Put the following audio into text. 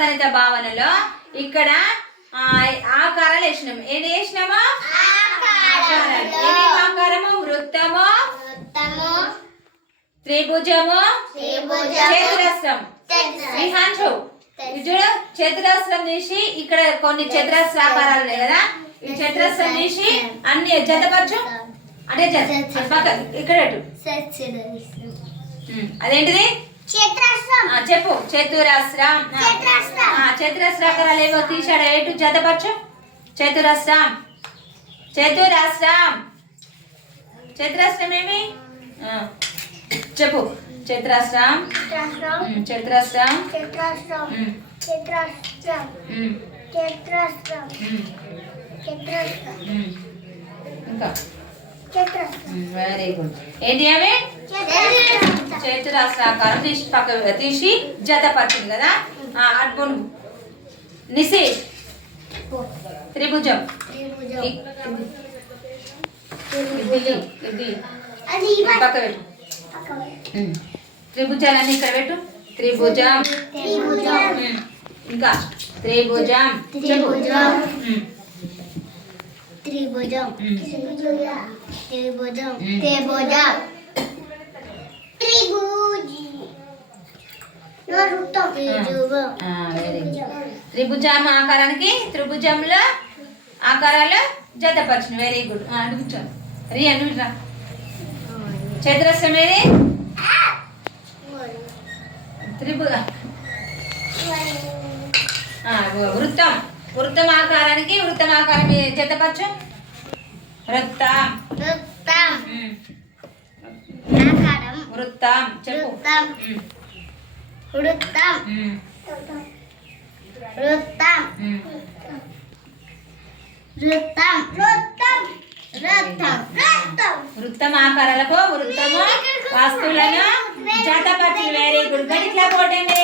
గణిత భావనలో ఇక్కడ ఆకారాలు వేసినాం. ఏంటి వేసినామా? ఆకారము వృత్తము, త్రిభుజము, చతురస్రం. చూడు, చతురస్రం తీసి ఇక్కడ కొన్ని చతురస్రాకారాలు ఉన్నాయి కదా, ఈ చతురస్రం తీసి అన్ని జతపరచు. అంటే ఇక్కడ అదేంటిది? చెప్పు. చతురస్రం. చతురస్రాకారాలు ఏమో తీసాడు, ఏటు జతపరచు. చతురస్రం. చతురస్రం. చతురస్రం ఏమి చెప్పు. చతురస్రం. చతురస్రం. ఇంకా వెరీ గుడ్. ఏంటి అవి? చతురస్రాకారం తీసి జతపరిచింది కదా. అటు నిసి త్రిభుజం. పక్క పెట్టు. త్రిభుజాలన్నీ ఇక్కడ పెట్టు. త్రిభుజం. ఇంకా త్రిభుజం. త్రిభుజం. త్రిభుజం. త్రిభుజం. త్రిభుజం ఆకారానికి త్రిభుజంలో ఆకారాలు జతపరచు. Very good. అడుగుతాను రీ అను. చతురస్రం ఏది? వృత్తం. వృత్తం ఆకారానికి వృత్తం ఆకారం జతపరచు. వృత్తం. వృత్తం. చెప్పు. వృత్తం. వృత్తం. వృత్తం ఆకారాలకు వృత్తము వస్తువులను జతపరచు. Very good. గణిట్లా పోటండి.